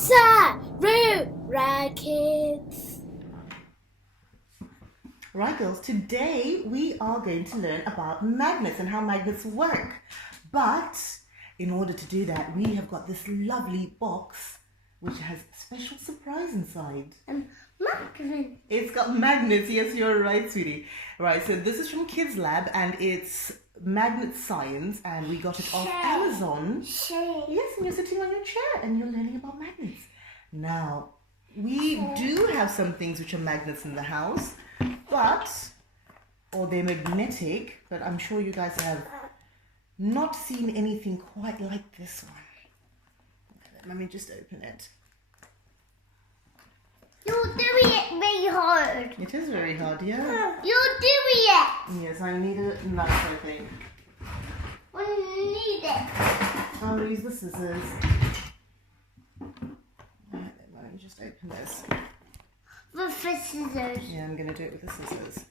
Sarura, kids. Right, girls, today we are going to learn about magnets and how magnets work. But in order to do that, we have got this lovely box which has a special surprise inside. Magnets. It's got magnets. Yes, you're right, sweetie. Right, so this is from KidzLab and it's Magnet Science, and we got it off Amazon. Yes, and you're sitting on your chair and you're learning about magnets. Now, we do have some things which are magnets in the house, or they're magnetic, but I'm sure you guys have not seen anything quite like this one. Okay, let me just open it. You're doing it very hard. It is very hard, yeah? You're doing it. Yes, I need a knife, I think. I need it. I'll use the scissors. Right, let me just open this. With the scissors. Yeah, I'm going to do it with the scissors.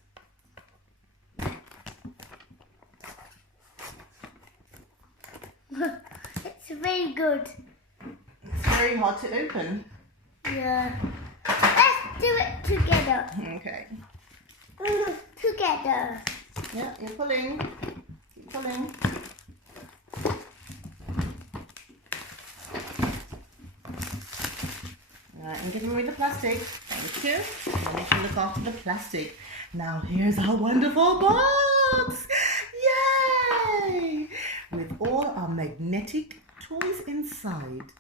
It's very good. It's very hard to open. Yeah. Let's do it together. Okay. Together. Yeah, you're pulling. Keep pulling. Alright, and giving me the plastic. Thank you. Let me should look after the plastic. Now here's our wonderful box! Yay! With all our magnetic toys inside.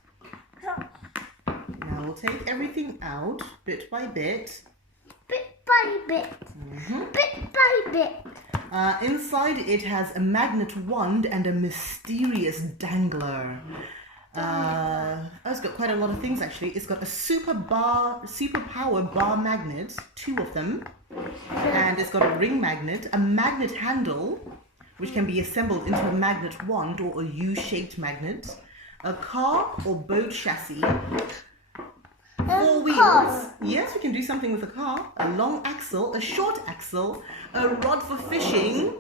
Now we'll take everything out bit by bit. Bit by bit. Bit by bit. Inside it has a magnet wand and a mysterious dangler. It's got quite a lot of things actually. It's got a super power bar magnet, 2 of them, and it's got a ring magnet, a magnet handle, which can be assembled into a magnet wand or a U-shaped magnet, a car or boat chassis, 4 wheels. Car. Yes, we can do something with a car, a long axle, a short axle, a rod for fishing,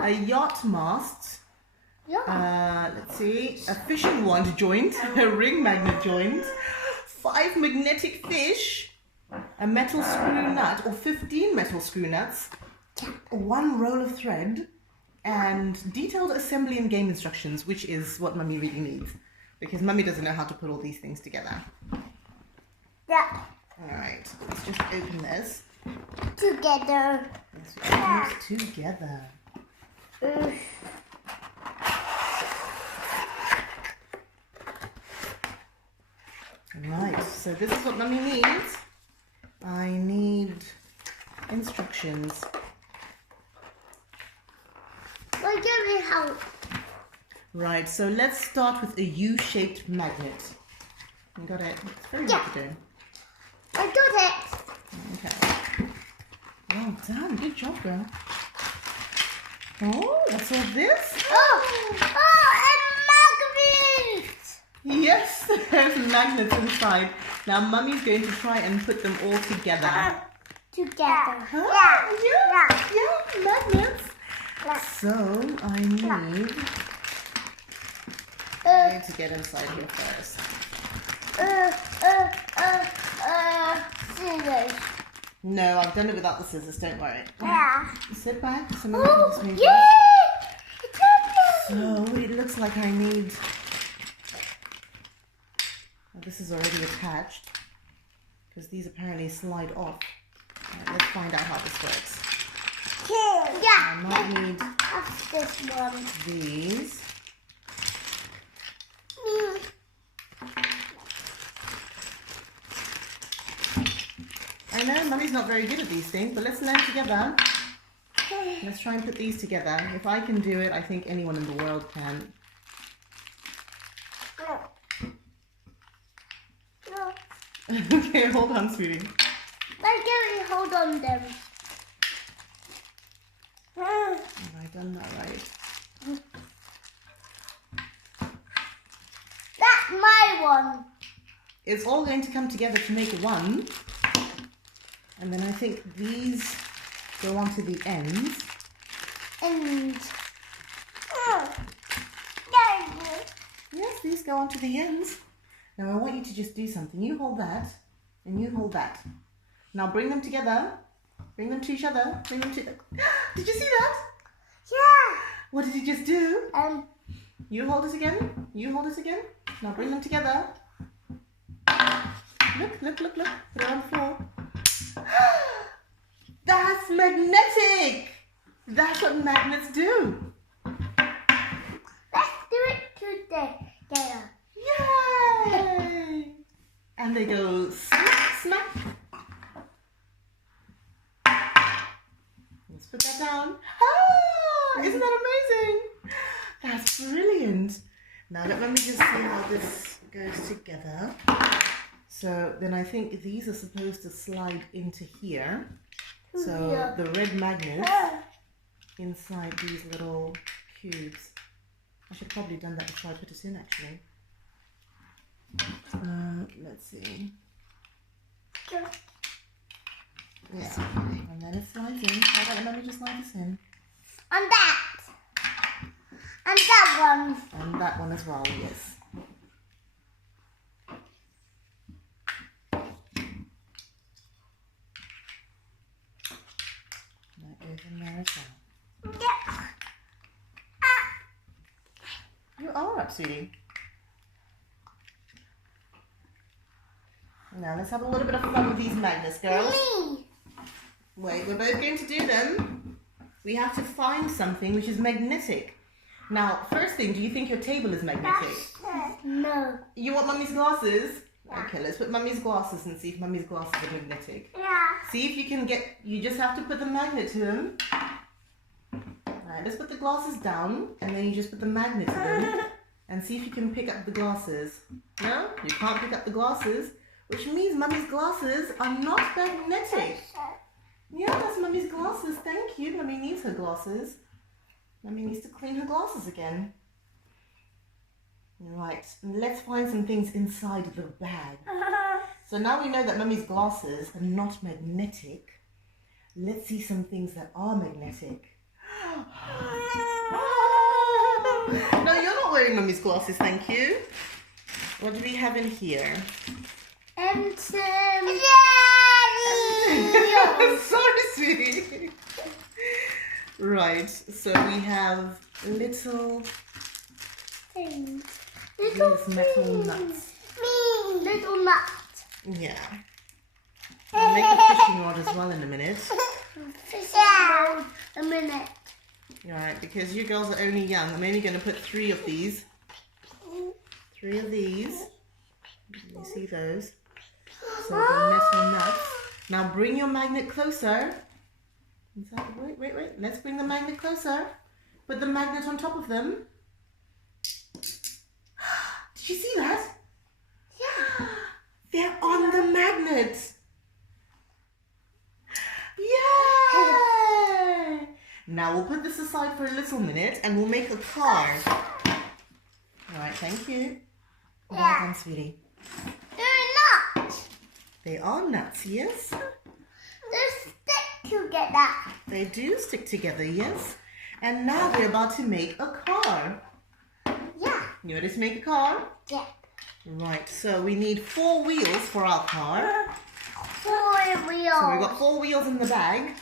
a yacht mast. Yeah. Let's see, a fishing wand joint, a ring magnet joint, 5 magnetic fish, a metal screw nut or 15 metal screw nuts, 1 roll of thread, and detailed assembly and game instructions, which is what Mummy really needs, because Mummy doesn't know how to put all these things together. Yeah. Alright, let's just open this. Together. Let's open this together. Right, so this is what Mummy needs. I need instructions. Well, give me help. Right, so let's start with a U-shaped magnet. You got it? It's very hard to do. I got it. Okay. Well done. Good job, girl. Oh, that's all this? Oh, a magnet. Yes, there's magnets inside. Now, Mummy's going to try and put them all together. Together. Huh? Yeah, magnets. So, I need to get inside here first. Scissors. No, I've done it without the scissors, don't worry. Yeah. Sit back. Oh, yeah. It's open. So, it looks like I need... Well, this is already attached, because these apparently slide off. Right, let's find out how this works. Yeah. I might need That's this one. these. I know Mummy's not very good at these things, but let's learn together. Let's try and put these together. If I can do it, I think anyone in the world can. Okay, hold on, sweetie. Let me hold on them. Have I done that right? That's my one. It's all going to come together to make one. And then I think these go onto the ends. And Yes, these go onto the ends. Now I want you to just do something. You hold that, and you hold that. Now bring them together. Bring them to each other. Bring them to... Did you see that? Yeah. What did you just do? You hold it again. You hold it again. Now bring them together. Look, look, look, look. Put it on the floor. That's magnetic! That's what magnets do. Let's do it together. Yay! And they go smack, smack. Let's put that down. Ah! Isn't that amazing? That's brilliant. Now let me just see how this goes together. So then I think these are supposed to slide into here. So the red magnets inside these little cubes. I should have probably done that before I put it in actually. Let's see. Yeah. And then it slides in. How about let me just slide this in? And that. And that one. And that one as well, yes. That goes in there as well. Yeah. You are up, sweetie. Now let's have a little bit of fun with these magnets, girls. Me. Wait, we're both going to do them. We have to find something which is magnetic. Now, first thing, do you think your table is magnetic? No. You want Mummy's glasses? Okay, let's put Mummy's glasses and see if Mummy's glasses are magnetic. Yeah. See if you can get, you just have to put the magnet to them. Alright, let's put the glasses down and then you just put the magnet to them and see if you can pick up the glasses. No, you can't pick up the glasses, which means Mummy's glasses are not magnetic. Yeah, that's Mummy's glasses. Thank you. Mummy needs her glasses. Mummy needs to clean her glasses again. Right, let's find some things inside the bag. So now we know that Mummy's glasses are not magnetic. Let's see some things that are magnetic. No, you're not wearing Mummy's glasses, thank you. What do we have in here? Sorry, sweetie. Right, so we have little Things. these metal nuts. Me. Little nut. Yeah. I'll make a fishing rod as well in a minute. Yeah. A minute. Alright, because you girls are only young, I'm only going to put 3 of these. 3 of these. You see those? So the metal nuts. Now bring your magnet closer. Wait. Let's bring the magnet closer. Put the magnet on top of them. Did you see that? Yeah. They're on the magnet. Yay! Now we'll put this aside for a little minute and we'll make a card. Alright, thank you. Well done, sweetie. They're nuts. They are nuts, yes? They stick together. They do stick together, yes? And now we're about to make a car. Yeah. You ready to make a car? Yeah. Right, so we need 4 wheels for our car. 4 wheels. So we've got 4 wheels in the bag.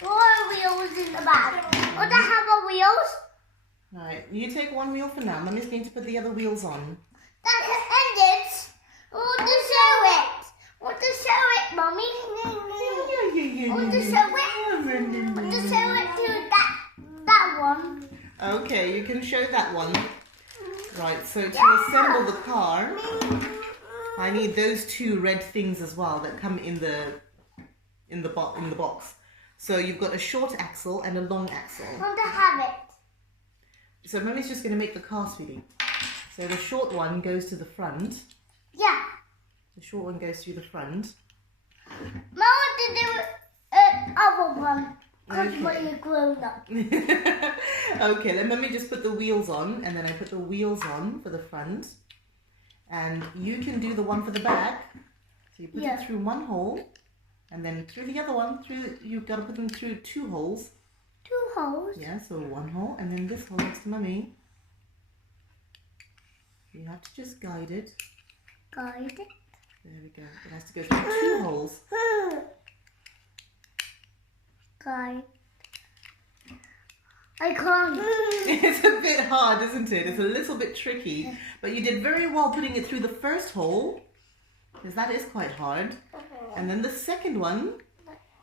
4 wheels in the bag. What the have wheels? Alright, you take 1 wheel for now. Mummy's going to put the other wheels on. That's engines. I want to show it. I want to show it, Mommy. I want to show it. I want to show it to that one. Okay, you can show that one. Right, so to assemble the car, I need those 2 red things as well that come in the box. So you've got a short axle and a long axle. I want to have it. So Mummy's just going to make the car, sweetie. So the short one goes to the front. Yeah. The short one goes through the front. Mom want to do other one. Because Okay. you're grown up. Okay, let Mummy just put the wheels on, and then I put the wheels on for the front. And you can do the one for the back. So you put it through one hole, and then through the other one. You've got to put them through 2 holes. 2 holes. Yeah, so 1 hole, and then this hole next to Mummy. You have to just guide it. Guide it. There we go. It has to go through 2 holes. Guide. I can't. It's a bit hard, isn't it? It's a little bit tricky. But you did very well putting it through the first hole, because that is quite hard. And then the second one.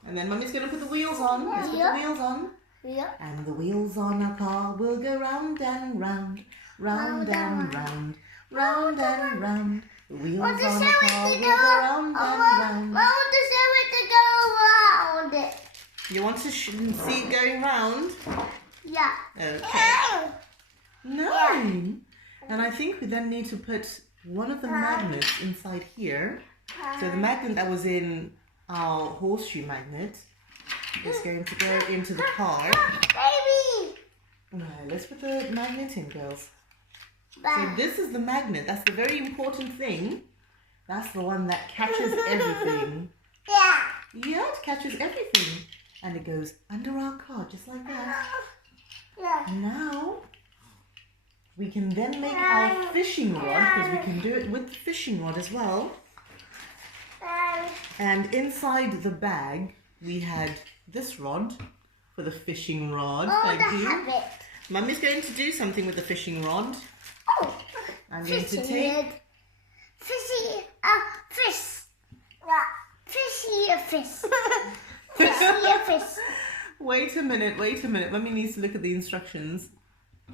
And then Mummy's going to put the wheels on. Let's put the wheels on. Yeah. And the wheels on our car will go round and round, round and round, round and round. The wheels on the car will go round and round. I want to show it to go around it. You want to see it going round? Yeah. Okay. 9. And I think we then need to put one of the magnets inside here. So the magnet that was in our horseshoe magnet is going to go into the car. Baby! Right, let's put the magnet in, girls. So this is the magnet. That's the very important thing. That's the one that catches everything. Yeah. Yeah, it catches everything. And it goes under our car, just like that. Yeah. Now, we can then make our fishing rod, because we can do it with the fishing rod as well. And inside the bag, we had this rod for the fishing rod. Thank you. Mummy's going to do something with the fishing rod. Oh, I'm going to take... Fishy, fish. Fishy, fish. Fishy, fish. Wait a minute. Mummy needs to look at the instructions.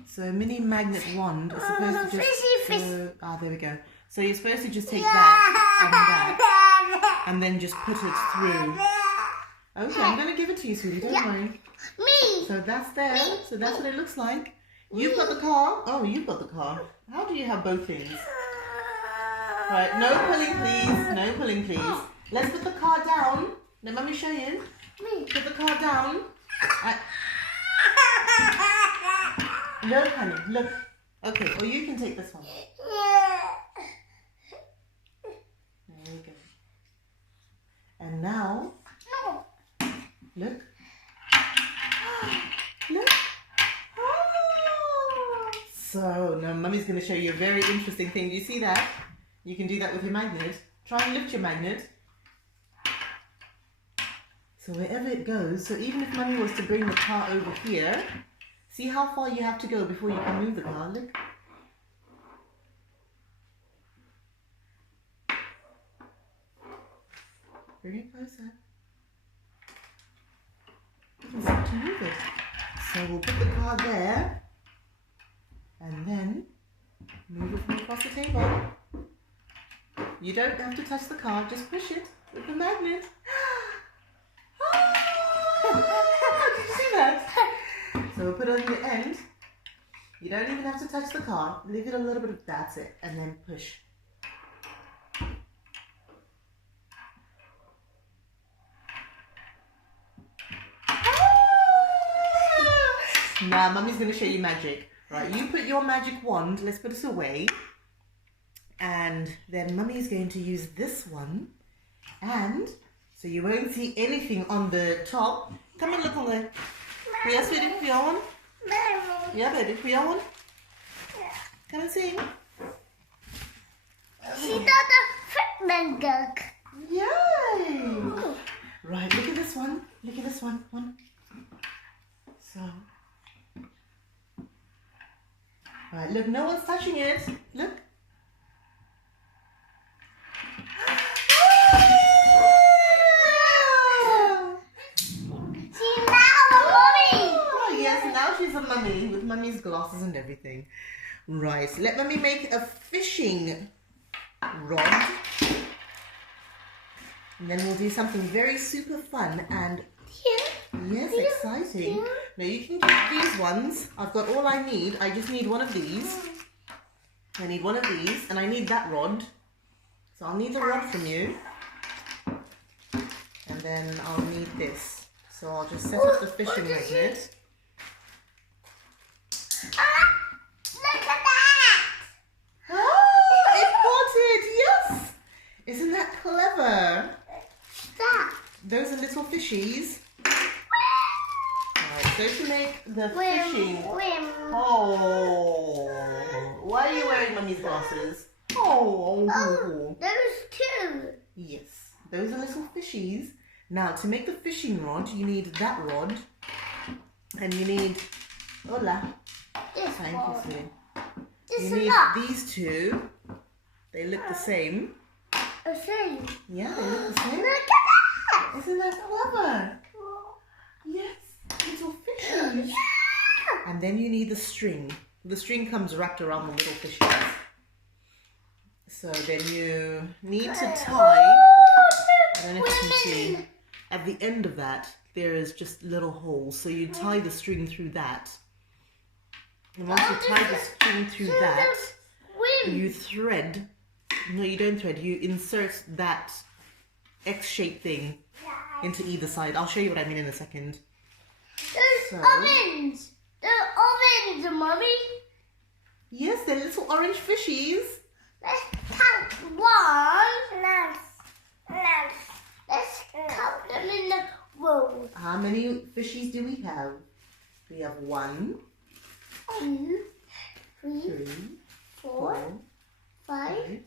So a mini magnet wand is supposed to just... Fishy, fish. there we go. So you're supposed to just take that and that, and then just put it through. Okay, I'm going to give it to you, sweetie. Don't worry. Me. So that's there. So that's what it looks like. You've got the car. Oh, you've got the car. How do you have both things? Right, no pulling, please. No pulling, please. Let's put the car down. Let Mummy show you. Put the car down. Look, honey, look. Okay, or you can take this one. There you go. And now, look. Look. So, now Mummy's going to show you a very interesting thing. Do you see that? You can do that with your magnet. Try and lift your magnet. So wherever it goes, so even if Mummy was to bring the car over here, see how far you have to go before you can move the car. Look. Bring it closer. You can start to move it. So we'll put the car there, and then move it from across the table. You don't have to touch the car, just push it with the magnet. Did you see that? So we'll put it on the end. You don't even have to touch the car. Leave it a little bit of, that's it, and then push. Now, Mummy's going to show you magic. Right, you put your magic wand, let's put this away. And then Mummy's going to use this one. And, so you won't see anything on the top. Come and look on there. Yes, baby, we are one. Yeah, baby, we are one. Come and see. She got a fitment duck. Yay! Right, look at this one. Look at this one. So. Right, look, no one's touching it. Look. She's now a mommy. Oh, yes, now she's a mummy with mummy's glasses and everything. Right, so let Mummy make a fishing rod. And then we'll do something very super fun and yes, exciting. Now you can get these ones. I've got all I need. I just need one of these. I need one of these and I need that rod. So I'll need the rod from you. And then I'll need this. So I'll just set up the fishing magnet. Look at that. Oh, it caught it! Yes! Isn't that clever? That. Those are little fishies. Alright, so to make the fishing... Oh! Why are you wearing Mummy's glasses? Oh! Oh. Those two. Yes, those are little fishies. Now, to make the fishing rod, you need that rod. And you need... Hola. This Thank one. you, sweetie. This You is need not. these two. They look the same. A thing. Yeah, they look the same. Look at that. Isn't that clever? Yes, little fishies. And then you need the string. The string comes wrapped around the little fishies. So then you need to tie, I don't know if you can see, at the end of that, there is just little holes. So you tie the string through that. And once you tie the string through that, you thread. No, you don't thread. You insert that X-shaped thing into either side. I'll show you what I mean in a second. There's ovens. They're ovens, Mommy. Yes, they're little orange fishies. Let's count one. Let's count them in the row. How many fishies do we have? We have 1, 2, 3, 3, 4, 4, 5, 5, 6.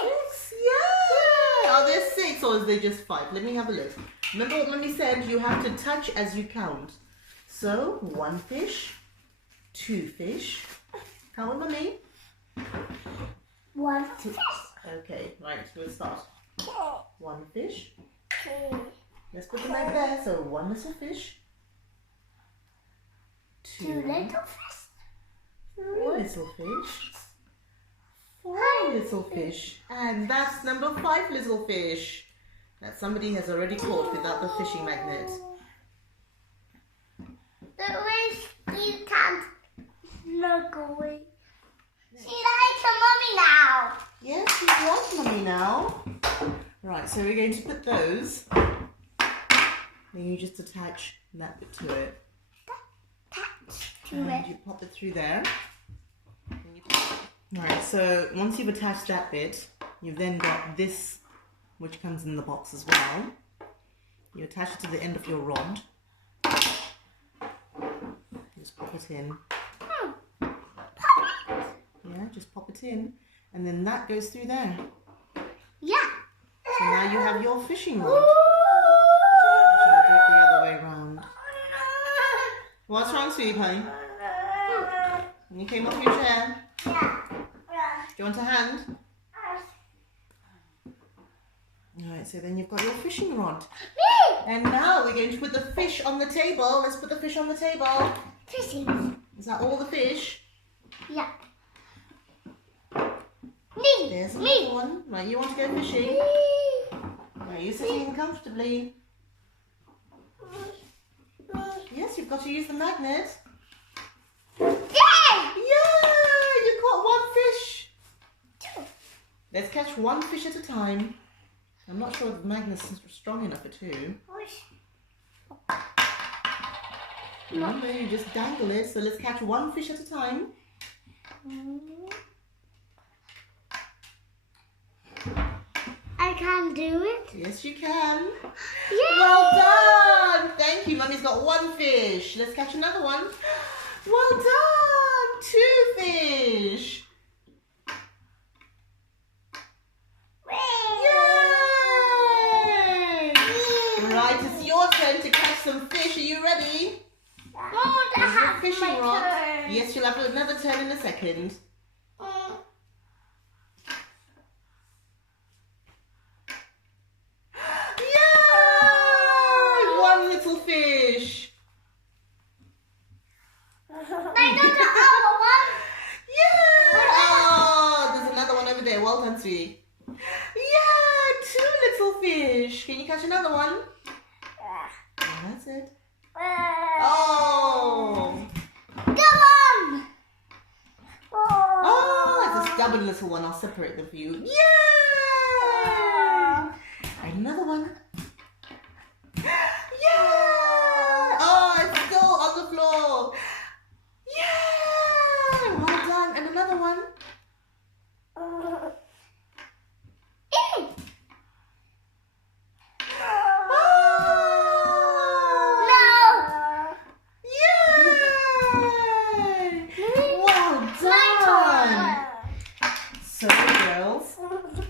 6. Yeah! Are there 6 or is there just 5? Let me have a look. Remember what Mummy said? You have to touch as you count. So, 1 fish, 2 fish. Count with Mummy. 1 fish. Okay, right, we'll start. 1 fish. 2. Let's put them over there. So, 1 little fish. 2 little fish. 3 little fish. 4 little fish. And that's number 5 little fish that somebody has already caught without the fishing magnet. The way you can't look away. She likes her Mommy now. Yes, she's like Mummy now. Right, so we're going to put those. Then you just attach that bit to it. And you pop it through there. Alright, so once you've attached that bit, you've then got this, which comes in the box as well. You attach it to the end of your rod. Just pop it in. Yeah, just pop it in. And then that goes through there. Yeah. So now you have your fishing rod. Should I do it the other way around? What's wrong, sweetie pie? You came off your chair. Do you want a hand? Alright, so then you've got your fishing rod. And now we're going to put the fish on the table. Let's put the fish on the table. Fishing. Is that all the fish? Yeah. Me. There's another one. Right, you want to go fishing? Right, you're sitting comfortably. Yes, you've got to use the magnet. Yeah. Yeah, you caught 1 fish. Let's catch 1 fish at a time. I'm not sure if the magnet's strong enough for 2. Remember, you just dangle it. So let's catch 1 fish at a time. I can do it. Yes, you can. Yay! Well done. Thank you. Mummy's got 1 fish. Let's catch another one. Well done. 2 fish. Yay! Right, it's your turn to catch some fish. Are you ready? Here's your fishing rod. Yes, you'll have another turn in a second. Yay! 1 little fish. Yeah! Oh, there's another one over there. Well done, sweetie. Yeah! 2 little fish. Can you catch another one? Oh, that's it. Oh! Oh, it's a stubborn little one. I'll separate them for you. Yeah! And another one. Yeah! Oh, it's still on the floor. Yeah! Well done. And another one. Yay! Well done. So good.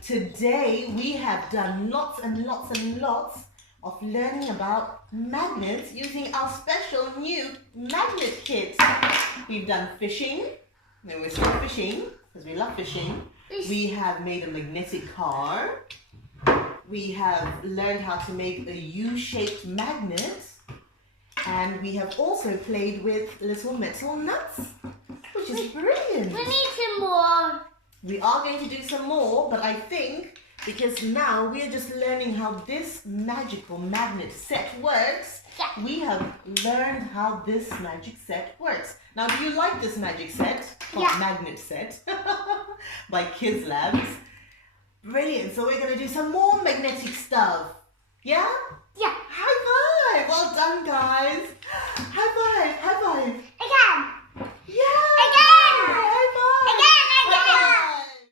Today we have done lots and lots and lots of learning about magnets using our special new magnet kit. We've done fishing. No, we're still fishing because we love fishing. We have made a magnetic car. We have learned how to make a U-shaped magnet. And we have also played with little metal nuts, which is brilliant. We need some more. We are going to do some more, but I think because now we are just learning how this magical magnet set works, we have learned how this magic set works. Now, do you like this magic set? Magnet set by KidzLabs. Brilliant. So we're going to do some more magnetic stuff. Yeah? Yeah. High five. Well done, guys. High five. High five.